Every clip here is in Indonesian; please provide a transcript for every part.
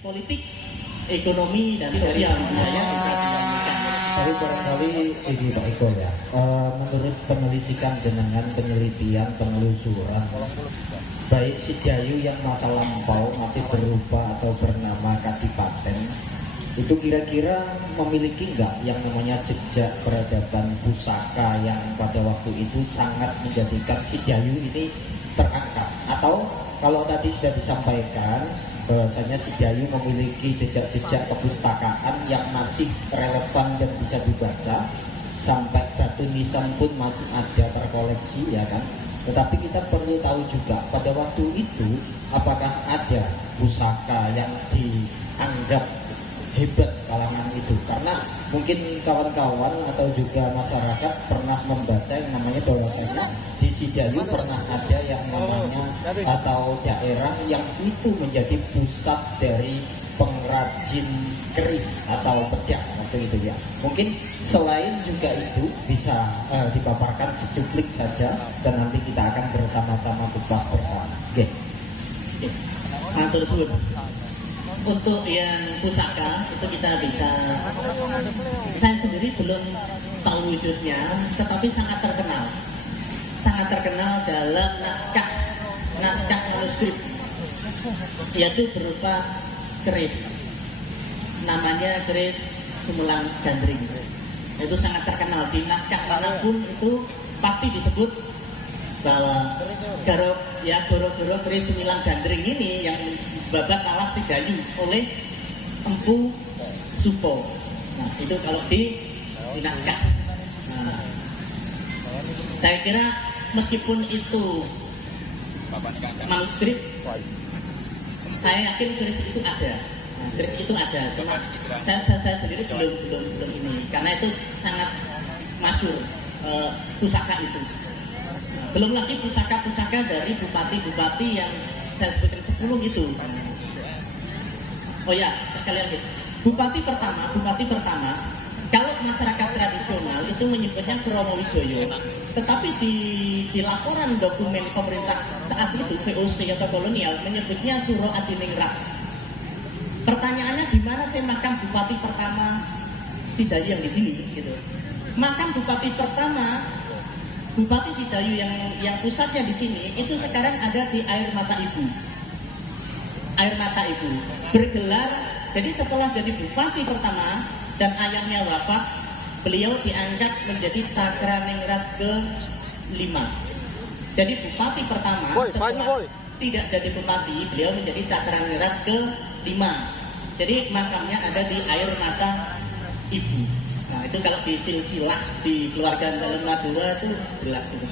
politik, ekonomi dan sosial yang bisa dinamakan. Tapi barangkali ini Pak Eko ya, menurut penelitian jenengan, penelusuran, baik Sidayu yang masa lampau masih berupa atau bernama Kadipaten, itu kira-kira memiliki nggak yang namanya jejak peradaban pusaka yang pada waktu itu sangat menjadikan Sidayu ini terangkat? Atau kalau tadi sudah disampaikan bahwasanya Sidayu memiliki jejak-jejak kepustakaan yang masih relevan dan bisa dibaca, sampai batu nisan pun masih ada terkoleksi ya kan. Tetapi kita perlu tahu juga pada waktu itu apakah ada pusaka yang dianggap hebat kalangan itu, karena mungkin kawan-kawan atau juga masyarakat pernah membaca yang namanya bahwasanya di Sidayu pernah ada yang namanya atau daerah yang itu menjadi pusat dari pengrajin keris atau bedak waktu itu ya. Mungkin selain juga itu bisa dipaparkan secuplik saja dan nanti kita akan bersama-sama kupas bersama. Oke. Matur suwun. Untuk yang pusaka itu kita bisa, saya sendiri belum tahu wujudnya, tetapi sangat terkenal dalam naskah manuskrip, yaitu berupa keris, namanya keris Sumulang Gandring. Itu sangat terkenal di naskah manapun itu pasti disebut bahwa goro-goro keris Sumulang Gandring ini yang babak kalah Sidayu oleh Empu Supo. Nah itu kalau di naskah. Nah, saya kira meskipun itu manuskrip, saya yakin keris itu ada. Nah, keris itu ada, cuma saya sendiri belum ini, karena itu sangat masyhur pusaka itu. Belum lagi pusaka-pusaka dari bupati-bupati yang saya sebutkan 10 itu. Oh ya, sekalian gitu. Bupati pertama, kalau masyarakat tradisional itu menyebutnya Kromo Wijoyo. Tetapi di laporan dokumen pemerintah saat itu, VOC atau kolonial, menyebutnya Suro Adiningrat. Pertanyaannya, di mana sih makam bupati pertama Sidayu yang di sini gitu. Makam bupati pertama Bupati Sidayu yang pusatnya di sini itu sekarang ada di Air Mata Ibu. Air Mata Ibu bergelar, jadi setelah jadi bupati pertama dan ayahnya wafat, beliau diangkat menjadi Cakraningrat ke-5. Jadi bupati pertama setelah tidak jadi bupati, beliau menjadi Cakraningrat ke-5. Jadi makamnya ada di Air Mata Ibu. Nah itu kalau di silsilah di keluarga dalam Madura itu jelas itu.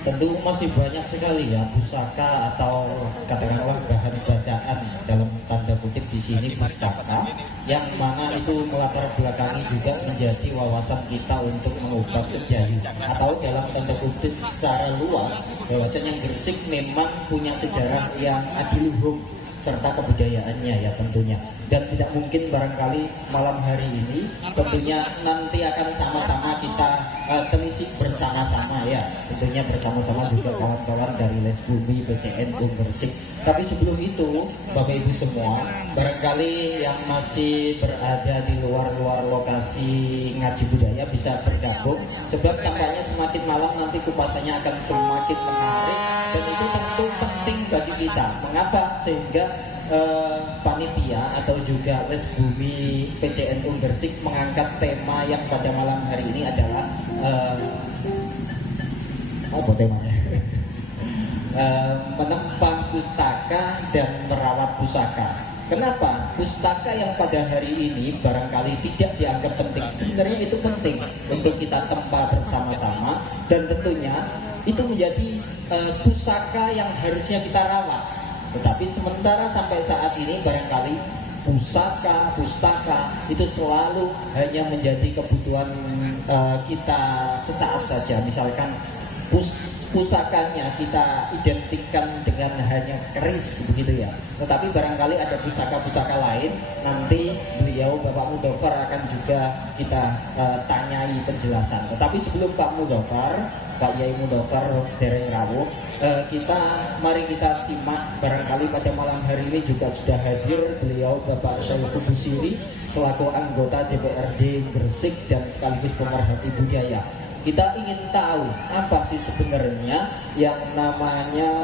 Tentu masih banyak sekali ya pusaka atau katakanlah bahan bacaan dalam tanda kutip di sini pustaka yang mana itu melatar belakangi juga menjadi wawasan kita untuk mengupas Sidayu, atau dalam tanda kutip secara luas bahwasanya Gresik memang punya sejarah yang adiluhung serta kebudayaannya ya tentunya. Dan tidak mungkin barangkali malam hari ini tentunya nanti akan sama-sama kita telisik bersama-sama ya, tentunya bersama-sama juga kawan-kawan dari Les Bumi PCN Gresik. Tapi sebelum itu Bapak Ibu semua, barangkali yang masih berada di luar lokasi ngaji budaya bisa bergabung, sebab tampaknya semakin malam nanti kupasannya akan semakin menarik dan itu tentu penting bagi kita. Mengapa? Sehingga panitia atau juga Les Bumi PCN Gresik mengangkat tema yang pada malam hari ini adalah apa temanya? Menempang pustaka dan merawat pusaka. Kenapa? Pustaka yang pada hari ini barangkali tidak dianggap penting, sebenarnya itu penting untuk kita tempa bersama-sama, dan tentunya itu menjadi pusaka yang harusnya kita rawat. Tetapi sementara sampai saat ini barangkali pustaka itu selalu hanya menjadi kebutuhan kita sesaat saja. Misalkan pusakanya kita identikkan dengan hanya keris begitu ya. Tetapi barangkali ada pusaka-pusaka lain, nanti beliau Bapak Mudofar akan juga kita tanyai penjelasan. Tetapi sebelum Pak Mudofar, Pak Yai Mudofar Dereng Rawuh, mari kita simak, barangkali pada malam hari ini juga sudah hadir beliau Bapak Syaiful Busiri selaku anggota DPRD Gresik dan sekaligus pemerhati budaya. Kita ingin tahu apa sih sebenarnya yang namanya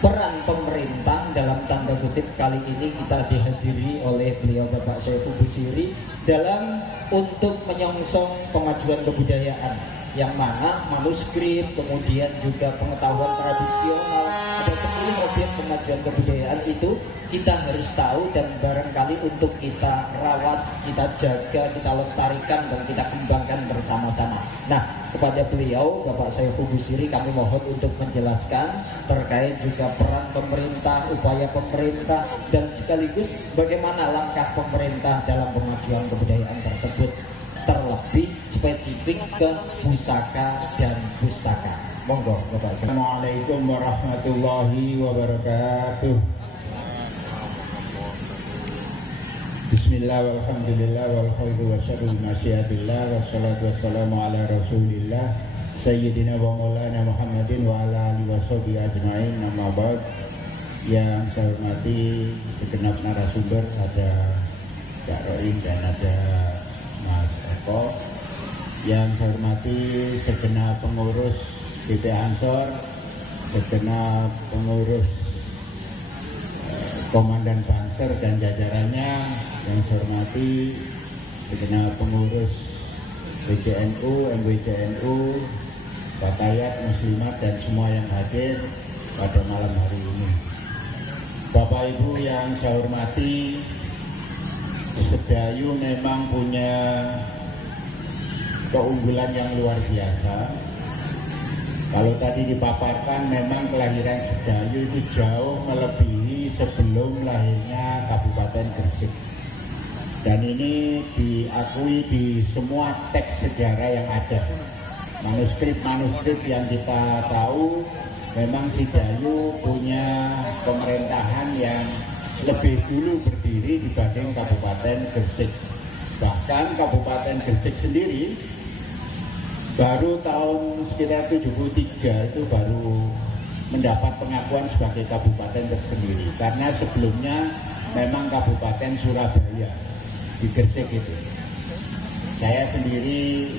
peran pemerintah dalam tanda kutip. Kali ini kita dihadiri oleh beliau Bapak Syaiful Busiri dalam untuk menyongsong kemajuan kebudayaan, yang mana manuskrip, kemudian juga pengetahuan tradisional, ada 10 objek kemajuan kebudayaan itu kita harus tahu dan barangkali untuk kita rawat, kita jaga, kita lestarikan dan kita kembangkan bersama-sama. Nah, kepada beliau Bapak Syaiful Busiri kami mohon untuk menjelaskan terkait juga peran pemerintah, upaya pemerintah, dan sekaligus bagaimana langkah pemerintah dalam kemajuan kebudayaan tersebut, terlebih spesifik ke pusaka dan pustaka. Monggo Bapak. Assalamualaikum warahmatullahi wabarakatuh. Bismillah walhamdulillah wal khairu wa syarru masyiatillah wassalatu wassalamu ala rasulillah Sayyidina wa maulana Muhammadin wa ala alihi wa sahbihi ajma'in, amma ba'd. Yang saya hormati segenap narasumber, ada Cak Roing dan ada Mas Eko. Yang saya hormati segenap pengurus BP Ansor, segenap pengurus Komandan Banser dan jajarannya, yang saya hormati segenap pengurus BCNU, MBCNU, Batayat, Muslimat, dan semua yang hadir pada malam hari ini. Bapak Ibu yang saya hormati, Sedayu memang punya keunggulan yang luar biasa. Kalau tadi dipaparkan, memang kelahiran Sedayu itu jauh melebihi sebelum lahirnya Kabupaten Gresik. Dan ini diakui di semua teks sejarah yang ada. Manuskrip-manuskrip yang kita tahu, memang Sedayu punya pemerintahan yang lebih dulu berdiri dibanding Kabupaten Gresik. Bahkan Kabupaten Gresik sendiri baru tahun sekitar 73 itu baru mendapat pengakuan sebagai kabupaten tersendiri, karena sebelumnya memang Kabupaten Surabaya di Gresik itu. Saya sendiri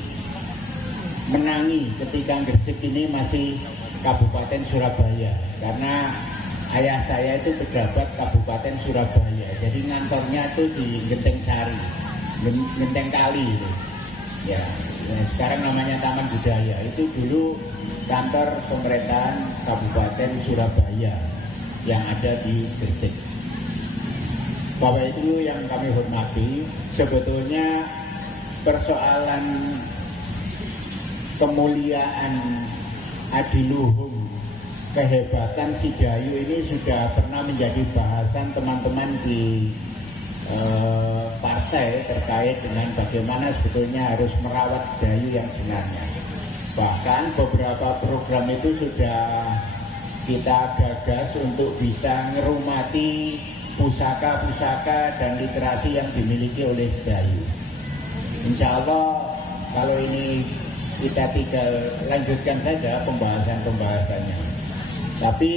menangi ketika Gresik ini masih Kabupaten Surabaya, karena ayah saya itu pejabat Kabupaten Surabaya, jadi ngantornya itu di Genteng Sari, Genteng Kali itu. Ya, sekarang namanya Taman Budaya. Itu dulu kantor pemerintahan Kabupaten Surabaya yang ada di Gresik. Bapak Ibu yang kami hormati, sebetulnya persoalan kemuliaan adiluhung, kehebatan Sedayu ini sudah pernah menjadi bahasan teman-teman di partai terkait dengan bagaimana sebetulnya harus merawat Sedayu yang sebenarnya. Bahkan beberapa program itu sudah kita gagas untuk bisa ngerumati pusaka-pusaka dan literasi yang dimiliki oleh Sedayu. Insya Allah kalau ini kita tinggal lanjutkan saja pembahasan-pembahasannya. Tapi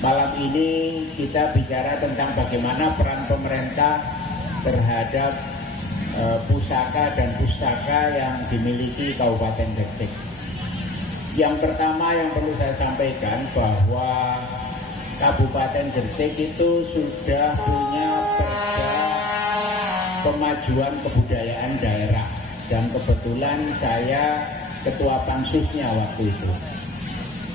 malam ini kita bicara tentang bagaimana peran pemerintah terhadap pusaka dan pustaka yang dimiliki Kabupaten Gresik. Yang pertama yang perlu saya sampaikan bahwa Kabupaten Gresik itu sudah punya perda pemajuan kebudayaan daerah, dan kebetulan saya ketua pansusnya waktu itu.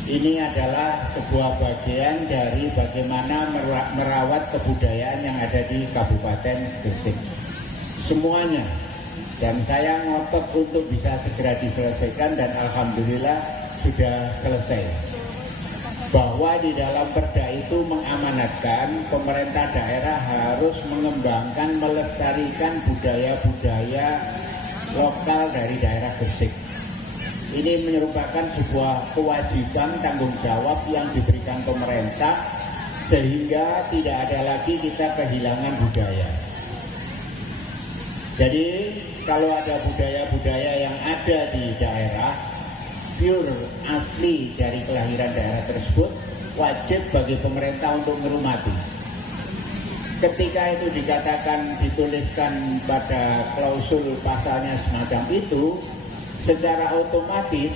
Ini adalah sebuah bagian dari bagaimana merawat kebudayaan yang ada di Kabupaten Gresik. Semuanya. Dan saya ngotot untuk bisa segera diselesaikan, dan alhamdulillah sudah selesai. Bahwa di dalam perda itu mengamanatkan pemerintah daerah harus mengembangkan, melestarikan budaya-budaya lokal dari daerah Gresik. ini merupakan sebuah kewajiban tanggung jawab yang diberikan pemerintah sehingga tidak ada lagi kita kehilangan budaya. Jadi kalau ada budaya-budaya yang ada di daerah pure asli dari kelahiran daerah tersebut, wajib bagi pemerintah untuk menghormati. Ketika itu dikatakan dituliskan pada klausul pasalnya semacam itu, secara otomatis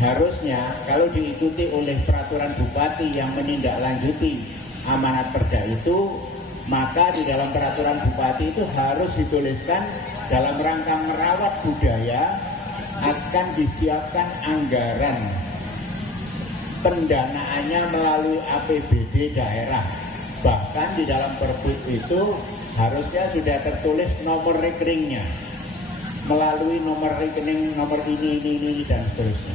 harusnya kalau diikuti oleh peraturan bupati yang menindaklanjuti amanat perda itu, maka di dalam peraturan bupati itu harus dituliskan dalam rangka merawat budaya akan disiapkan anggaran pendanaannya melalui APBD daerah. Bahkan di dalam Perpres itu harusnya sudah tertulis nomor rekeningnya melalui nomor rekening, nomor ini dan seterusnya.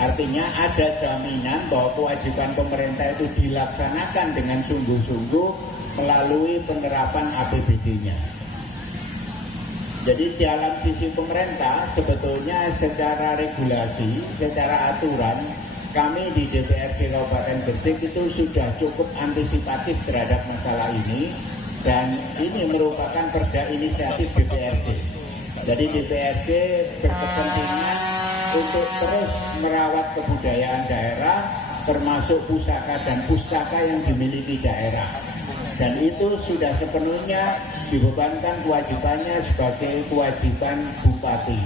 Artinya ada jaminan bahwa kewajiban pemerintah itu dilaksanakan dengan sungguh-sungguh melalui penerapan APBD-nya. Jadi dalam sisi pemerintah sebetulnya secara regulasi, secara aturan, kami di DPRD Kabupaten Gresik itu sudah cukup antisipatif terhadap masalah ini, dan ini merupakan perda inisiatif DPRD. Jadi DPRD berkepentingan untuk terus merawat kebudayaan daerah, termasuk pusaka dan pustaka yang dimiliki daerah. Dan itu sudah sepenuhnya dibebankan kewajibannya sebagai kewajiban bupati.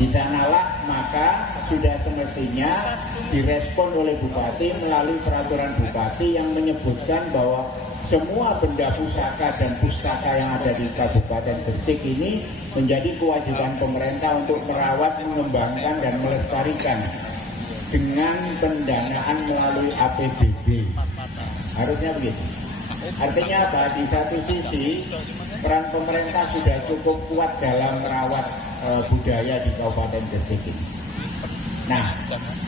Di sanalah maka sudah semestinya direspon oleh bupati melalui peraturan bupati yang menyebutkan bahwa semua benda pusaka dan pustaka yang ada di Kabupaten Gresik ini menjadi kewajiban pemerintah untuk merawat, mengembangkan, dan melestarikan dengan pendanaan melalui APBD. Harusnya begitu. Artinya apa? Di satu sisi peran pemerintah sudah cukup kuat dalam merawat budaya di Kabupaten Gresik ini. Nah,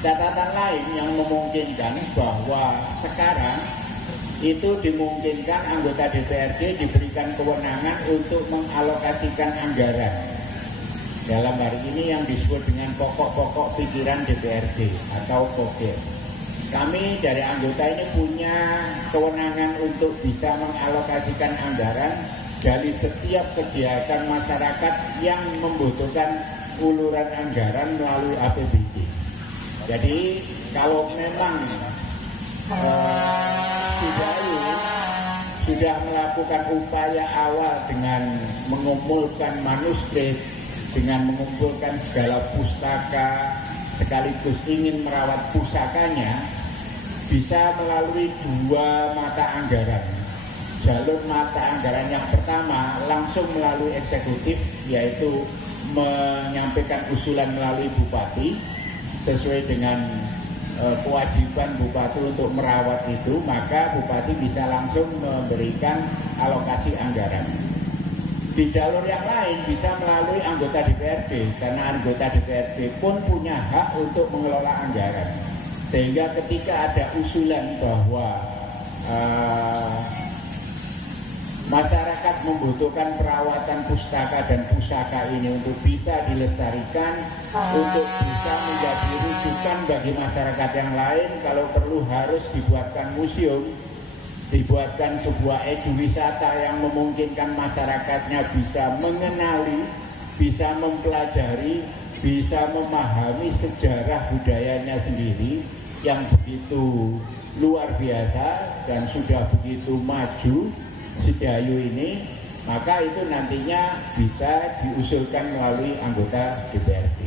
catatan lain yang memungkinkan bahwa sekarang itu dimungkinkan anggota DPRD diberikan kewenangan untuk mengalokasikan anggaran. Dalam hari ini yang disebut dengan pokok-pokok pikiran DPRD atau POPDER. Kami dari anggota ini punya kewenangan untuk bisa mengalokasikan anggaran dari setiap kegiatan masyarakat yang membutuhkan uluran anggaran melalui APBD. Jadi kalau memang sudah melakukan upaya awal dengan mengumpulkan manuskrip, dengan mengumpulkan segala pustaka, sekaligus ingin merawat pusakanya, bisa melalui dua mata anggaran. Jalur mata anggaran yang pertama langsung melalui eksekutif, yaitu menyampaikan usulan melalui bupati sesuai dengan kewajiban bupati untuk merawat itu, maka bupati bisa langsung memberikan alokasi anggaran. Di jalur yang lain bisa melalui anggota DPRD, karena anggota DPRD pun punya hak untuk mengelola anggaran. Sehingga ketika ada usulan bahwa masyarakat membutuhkan perawatan pustaka dan pusaka ini untuk bisa dilestarikan, untuk bisa menjadi rujukan bagi masyarakat yang lain, kalau perlu harus dibuatkan museum, dibuatkan sebuah ekowisata yang memungkinkan masyarakatnya bisa mengenali, bisa mempelajari, bisa memahami sejarah budayanya sendiri yang begitu luar biasa dan sudah begitu maju Sidayu ini, maka itu nantinya bisa diusulkan melalui anggota DPRD.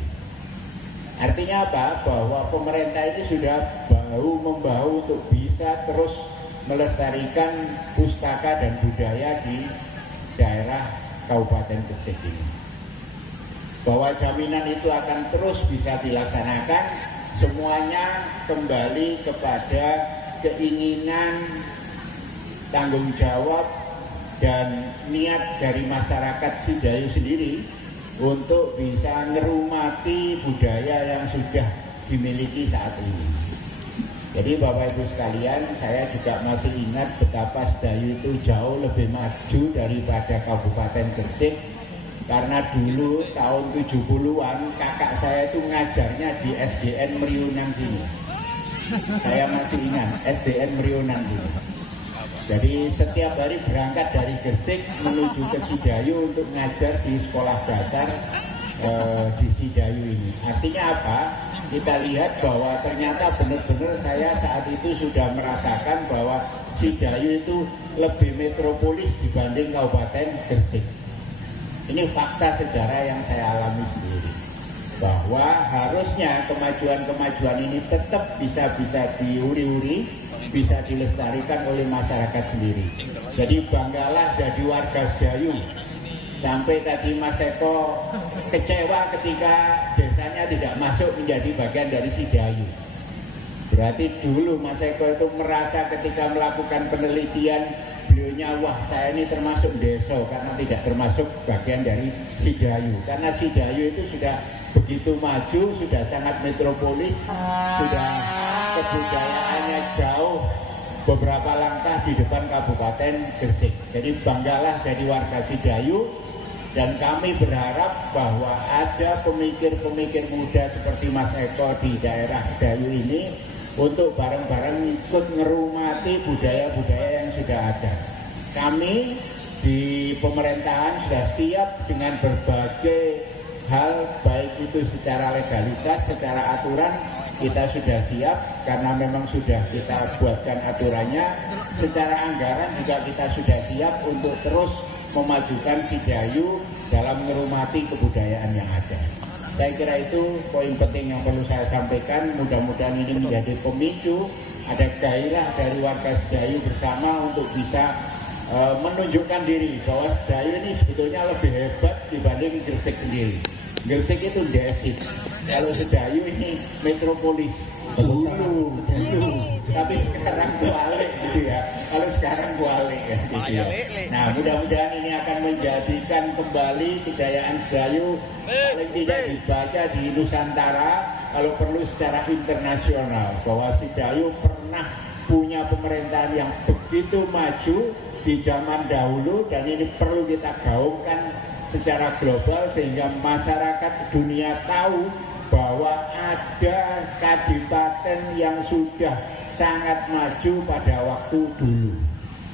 Artinya apa? Bahwa pemerintah itu sudah bahu-membahu untuk bisa terus melestarikan pustaka dan budaya di daerah Kabupaten Gresik ini. Bahwa jaminan itu akan terus bisa dilaksanakan, semuanya kembali kepada keinginan, tanggung jawab, dan niat dari masyarakat Sidayu sendiri untuk bisa ngerumati budaya yang sudah dimiliki saat ini. Jadi Bapak Ibu sekalian, saya juga masih ingat betapa Sidayu itu jauh lebih maju daripada Kabupaten Gresik Karena dulu tahun 70-an kakak saya itu ngajarnya di SDN Meriunan sini. Saya masih ingat SDN Meriunan sini. Jadi setiap hari berangkat dari Gresik menuju ke Sidayu untuk ngajar di sekolah dasar di Sidayu ini. Artinya apa? Kita lihat bahwa ternyata benar-benar saya saat itu sudah merasakan bahwa Sidayu itu lebih metropolis dibanding Kabupaten Gresik. Ini fakta sejarah yang saya alami sendiri. Bahwa harusnya kemajuan-kemajuan ini tetap bisa diuri-uri, bisa dilestarikan oleh masyarakat sendiri. Jadi banggalah jadi warga Sidayu. Sampai tadi Mas Eko kecewa ketika desanya tidak masuk menjadi bagian dari Sidayu. Berarti dulu Mas Eko itu merasa ketika melakukan penelitian, beliaunya wah saya ini termasuk desa karena tidak termasuk bagian dari Sidayu. Karena Sidayu itu sudah begitu maju, sudah sangat metropolis, sudah kebudayaannya jauh beberapa langkah di depan Kabupaten Gresik. Jadi banggalah jadi warga Sidayu. Dan kami berharap bahwa ada pemikir-pemikir muda seperti Mas Eko di daerah Sidayu ini untuk bareng-bareng ikut ngerumati budaya-budaya yang sudah ada. Kami di pemerintahan sudah siap dengan berbagai hal, baik itu secara legalitas, secara aturan kita sudah siap karena memang sudah kita buatkan aturannya. Secara anggaran juga kita sudah siap untuk terus memajukan Sidayu dalam menghormati kebudayaan yang ada. Saya kira itu poin penting yang perlu saya sampaikan. Mudah-mudahan ini menjadi pemicu, ada gairah dari warga Sidayu bersama untuk bisa menunjukkan diri bahwa Sidayu ini sebetulnya lebih hebat dibanding Gresik sendiri. Gresik itu desit, kalau Sidayu ini metropolis. Dulu, tapi sekarang balik gitu ya. Kalau sekarang balik ya, gitu ya. Nah, mudah-mudahan ini akan menjadikan kembali kejayaan Sidayu paling tidak dibaca di Nusantara, kalau perlu secara internasional, bahwa Sidayu pernah punya pemerintahan yang begitu maju di zaman dahulu, dan ini perlu kita gaungkan secara global sehingga masyarakat dunia tahu bahwa ada kadipaten yang sudah sangat maju pada waktu dulu.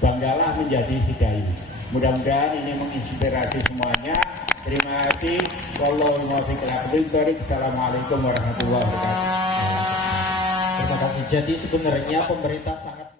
Banggalah menjadi Sidayu. Mudah-mudahan ini menginspirasi semuanya. Terima kasih. Assalamualaikum warahmatullahi wabarakatuh. Terima kasih. Jadi sebenarnya pemerintah sangat